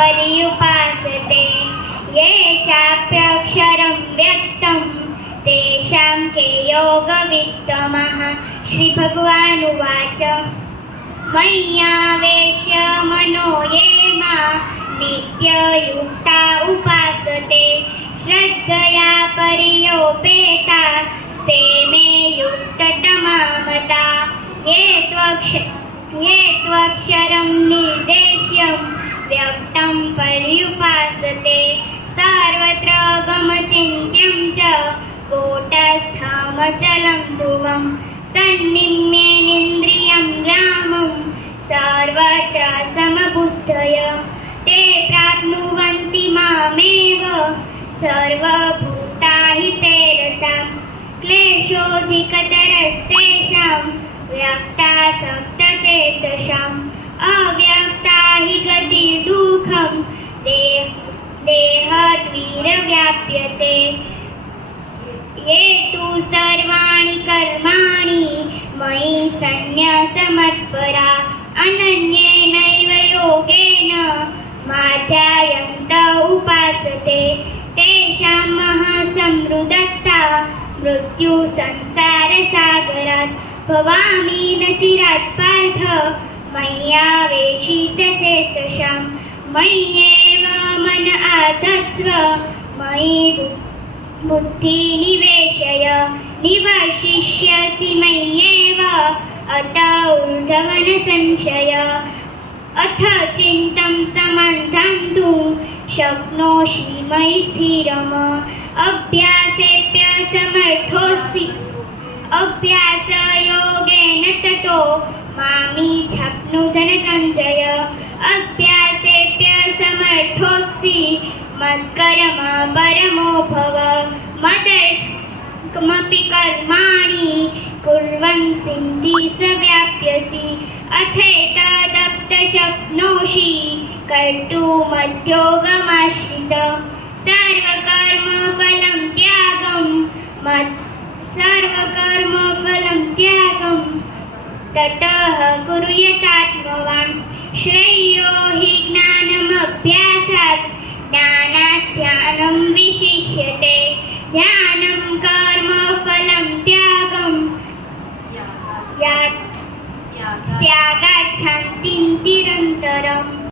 पर्युपासते ये चाप्यक्षरं व्यक्तं तेषां के योगवित्तमः। श्रीभगवानुवाच मय्यावेश्य मनो ये मां नित्ययुक्ता उपासते श्रद्धया पर्योपेतास्ते मे युक्ततमा मता। ये त्वक्षरं निर्देश्यं व्यक्तं पर्युपासते सर्वत्र गमचिन्त्यं च कूटस्थमचलं ध्रुवं सन्निम्येन्द्रियं रामं सर्वत्र समबुद्धय ते प्राप्नुवन्ति मामेव सर्वभूताहिते रताः। क्लेशोऽधिकतरस्तेषां व्यक्तासक्तचेतसाम् अव्यक्ता हि गतिर्दुःखं देहद्विरव्याप्यते। ये तु सर्वाणि कर्माणि मयि सन्न्यसमत्परा अनन्येनैव योगेन माध्यायन्त उपासते तेषां महासमृद्धता मृत्युसंसारसागरात् भवामि न चिरात् पार्थ मय्यावेशितचेतसाम्। मय्येव मन आधत्स्व मयि बुद्धि निवेशय निवशिष्यसि मय्येव अत ऊर्ध्वं संशय। अथ चिन्तं समन्धन्तुं शक्नोषि मयि स्थिरम् अभ्यासेऽप्यसमर्थोऽसि अभ्यासयोगेन ततो मामिच्छाप्नु धनञ्जय। अभ्यासेऽप्यसमर्थोऽसि मत्कर्म परमो भव मदर्थमपि कर्माणि कुर्वन् सिद्धिं व्याप्स्यसि। अथैतदप्यशक्नोषि कर्तुमध्योगमाश्रितः सर्वकर्मफलं त्यागं ततः कुरु यथात्मवान्। श्रेयो